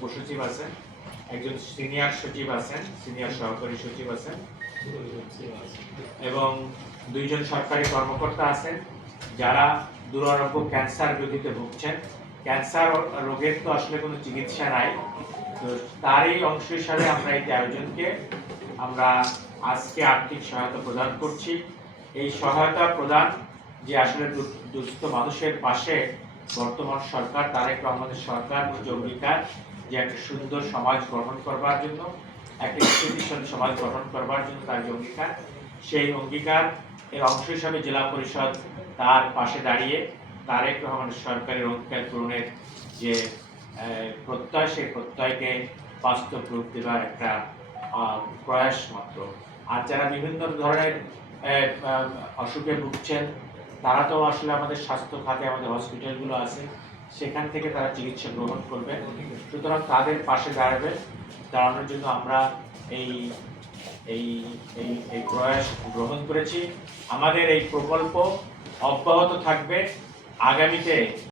উপসচিব আছেন, একজন সিনিয়র সচিব আছেন, সিনিয়র সহকারী সচিব আছেন এবং দুইজন সরকারি কর্মকর্তা আছেন যারা দুরারোগ্য ক্যান্সার রোগীতে ভুগছেন। ক্যান্সার রোগের তো আসলে কোনো চিকিৎসা নাই, তো তারই অংশ হিসাবে আমরা এই 13 জনকে আমরা আজকে আর্থিক সহায়তা প্রদান করছি। এই সহায়তা প্রদান যে আসলে দুস্থ মানুষের পাশে বর্তমান সরকার তারেক রহমানের সরকার যে অঙ্গীকার যে একটা সুন্দর সমাজ গঠন করবার জন্য, একটা স্থিতিশীল সমাজ গঠন করবার জন্য তার যে অঙ্গীকার, সেই অঙ্গীকার এর অংশ হিসাবে জেলা পরিষদ তার পাশে দাঁড়িয়ে তারেক রহমানের সরকারের অঙ্গীকার পূরণের যে প্রত্যয়, সেই প্রত্যয়কে বাস্তব রূপ দেওয়ার একটা প্রয়াস মাত্র। আর যারা বিভিন্ন ধরনের অসুখে ভুগছেন তারা তো আসলে আমাদের স্বাস্থ্য খাতে আমাদের হসপিটালগুলো আছে, সেখান থেকে তারা চিকিৎসা গ্রহণ করবে। সুতরাং তাদের পাশে দাঁড়ানোর জন্য আমরা এই এই এই এই প্রয়াস গ্রহণ করেছি। আমাদের এই প্রকল্প অব্যাহত থাকবে। আগামীতে